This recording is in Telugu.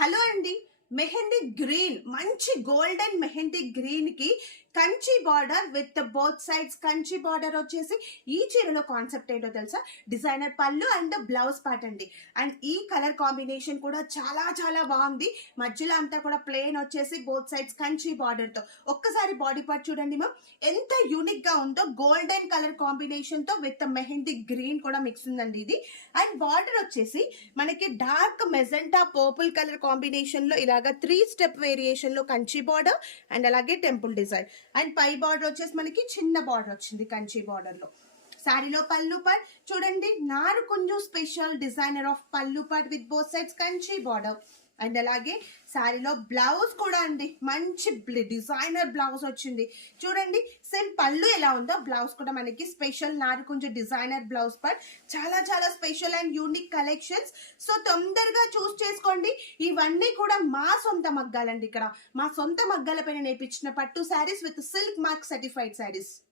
హలో అండి. మెహందీ గ్రీన్, మంచి గోల్డెన్ మెహందీ గ్రీన్ కి Kanchi border with both sides Kanchi border వచ్చేసి ఈ చీరలో కాన్సెప్ట్ ఏంటో తెలుసా? డిజైనర్ పళ్ళు అండ్ బ్లౌజ్ పార్ట్ అండి. అండ్ ఈ కలర్ కాంబినేషన్ కూడా చాలా చాలా బాగుంది. మధ్యలో అంతా కూడా ప్లెయిన్ వచ్చేసి బోత్ సైడ్స్ కంచి బార్డర్ తో. ఒక్కసారి బాడీ పార్ట్ చూడండి మ్యామ్, ఎంత యూనిక్ గా ఉందో. గోల్డెన్ కలర్ కాంబినేషన్ తో విత్ మెహందీ గ్రీన్ కూడా మిక్స్ ఉందండి ఇది. అండ్ బార్డర్ వచ్చేసి మనకి dark magenta purple colour combination లో ఇలాగా 3 స్టెప్ వేరియేషన్ లో కంచి బార్డర్ అండ్ అలాగే టెంపుల్ డిజైన్. అండ్ పై బార్డర్ వచ్చేసి మనకి చిన్న బార్డర్ వచ్చింది కంచి బార్డర్ లో. శారీలో పళ్ళు పార్ట్ చూడండి, నారుకుంజు స్పెషల్ డిజైనర్ ఆఫ్ పళ్ళు part with both sides Kanchi border. And అలాగే శారీలో బ్లౌజ్ కూడా అండి, మంచి డిజైనర్ బ్లౌజ్ వచ్చింది. చూడండి సేమ్ పళ్ళు ఎలా ఉందో బ్లౌజ్ కూడా మనకి స్పెషల్ నారుకుంజు డిజైనర్ బ్లౌజ్ పార్ట్. చాలా చాలా special and unique collections. So తొందరగా చూస్ చేసుకోండి. ఇవన్నీ కూడా మా సొంత మగ్గాలండి. ఇక్కడ మా సొంత మగ్గాల పైన నేర్పించిన పట్టు saris with silk mark certified saris.